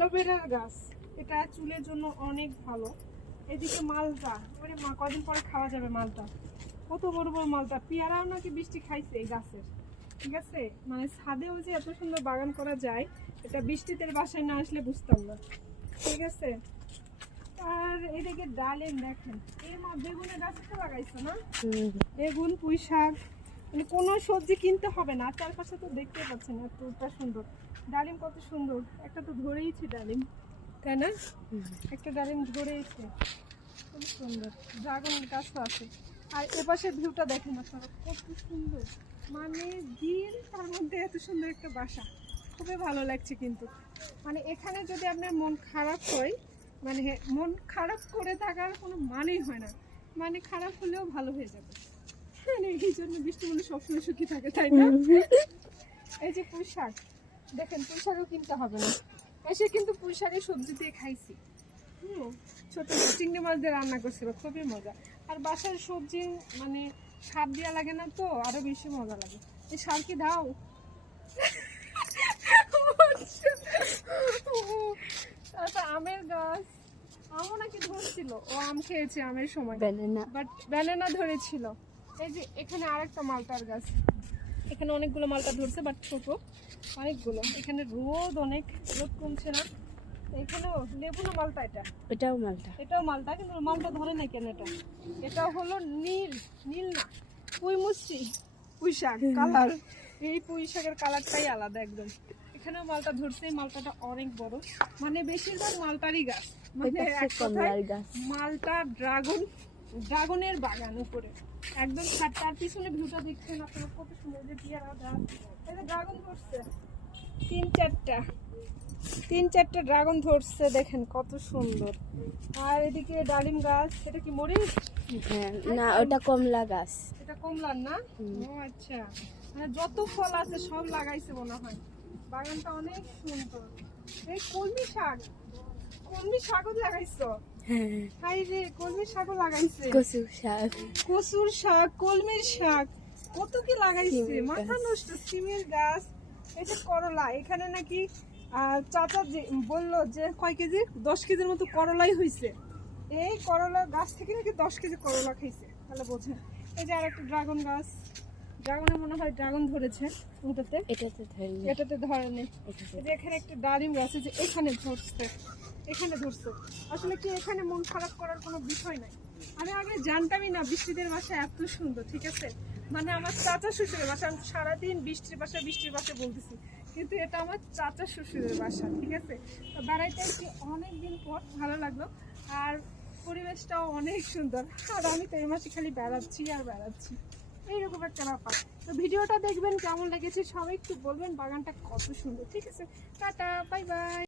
অ্যালোভেরার গাছ। এটা চুলের জন্য অনেক ভালো। এদিকে মালটা। ওরে মা কদিন পরে খাওয়া যাবে মালটা? কত বড় বড় মালটা? পেয়ারাও নাকি বৃষ্টি খাইছে এই গাছের। ঠিক আছে? মানে ছাদেও যে এত সুন্দর বাগান করা যায় এটা বৃষ্টিতে বাসায় না আসলে বুঝতাম না। ঠিক আছে? আর এদিকে ডালেন দেখেন এর মা বেগুনের গাছ তো লাগাইছো না? বেগুন পুঁই শাক মানে কোনো সবজি কিনতে হবে না, চারপাশে তো দেখতে পাচ্ছেন এতটা সুন্দর। ডালিম কত সুন্দর, একটা তো ধরেইছে ডালিম, তাই না? একটা ডালিম ধরেইছে খুব সুন্দর, ড্রাগন গাছও আছে। আর এপাশের ভিউটা দেখেন আপনারা, কত সুন্দর। মানে দিন তার মধ্যে এত সুন্দর একটা বাসা, খুবই ভালো লাগছে কিন্তু। মানে এখানে যদি আপনার মন খারাপ হয় মানে মন খারাপ করে থাকার কোনো মানেই হয় না। মানে খারাপ হলেও ভালো হয়ে যাবে। এই জন্য বৃষ্টি মনে সবসময় সুখী থাকে তাই না? এই যে পুঁই শাক দেখেন পুঁই শাকও কিনতে হবে না। এসে কিন্তু পুঁই শাকের সবজি দিয়ে খাইছি। হুম ছোট চিংড়ি মাছ দিয়ে রান্না করছিল খুবই মজা। আর বাসার সবজি মানে সার দেওয়া লাগে না তো আরও বেশি মজা লাগে। এই সার কি দাও? তারপর আমের গাছ আমও নাকি ধরছিল। ও আম খেয়েছে আমের সময়। বাট ব্যানানা ধরেছিল। এই যে এখানে আরেকটা মালটার গাছ। এখানে অনেকগুলো মালটা ধরছে বাট ছোট। অনেকগুলো। এখানে রোদ অনেক রোদ কমছে না। এখানেও লেবু না মালটা এটা। এটাও মালটা। এটাও মালটা কিন্তু মালটা ধরে না কেন এটা? এটা হলো নীল নীল না পুঁই মুসি পুঁই শাক কালার। এই পুঁই শাকের কালারটাই আলাদা একদম। এখানেও মালটা ধরছে মালটাটা অনেক বড়। মানে বেশিরভাগ মালটারই গাছ। মানে এক কথায় মালটা ড্রাগন। ড্রাগনের বাগান উপরে। একদম ছাদ তার পিছনে ভিউটা দেখছেন আপনারা কত সুন্দর যে পিয়ারা ড্রাগন ধরছে। তিন চারটা তিন চারটা ড্রাগন ধরছে দেখেন কত সুন্দর। আর এদিকে ডালিম গাছ এটা কি মরিচ? হ্যাঁ না ওটা কমলা গাছ। এটা কমলার না? ও আচ্ছা। মানে যত ফল আছে সব লাগাইছে মনে হয়। বাগানটা অনেক সুন্দর। এই কলমি শাক কলমি শাকও লাগাইছো? হাই রে কলমি শাকও লাগাইছে। কচু শাক। কচুর শাক কলমির শাক কত কি লাগাইছে। মাথা নষ্ট সিমের গাছ। করলা এখানে নাকি চাচা বলল যে কয় কেজি? দশ কেজির মতো করলাই হয়েছে এই করলা গাছ থেকে নাকি দশ কেজি করলা খাইছে তাহলে বোঝেন। এই যে আর একটা ড্রাগন গাছ। ড্রাগনে মনে হয় ড্রাগন ধরেছে ওটাতে। এটাতে ধরিনি। এটাতে ধরেনি। এখানে একটা ডালিম গাছ আছে যে এখানে ধরছে। এখানে ধরছে। আসলে কি এখানে মন খারাপ করার কোনো বিষয় নাই। আমি আগে জানতামই না বৃষ্টিদের বাসা এত সুন্দর, ঠিক আছে? মানে আমার চাচা শ্বশুরের বাসা, আমি সারাদিন বৃষ্টির বাসা বৃষ্টির বাসা বলতেছি। কিন্তু এটা আমার চাচা শ্বশুরের বাসা, ঠিক আছে? তো বেড়াইতে এসে অনেক দিন পর, ভালো লাগল। আর পরিবেশটাও অনেক সুন্দর। আর আমি তো এই মাসে খালি বেড়াচ্ছি আর বেড়াচ্ছি। এইরকম একটা ব্যাপার। তো ভিডিওটা দেখবেন কেমন লেগেছে, সবাই একটু বলবেন বাগানটা কত সুন্দর, ঠিক আছে? Tata bye bye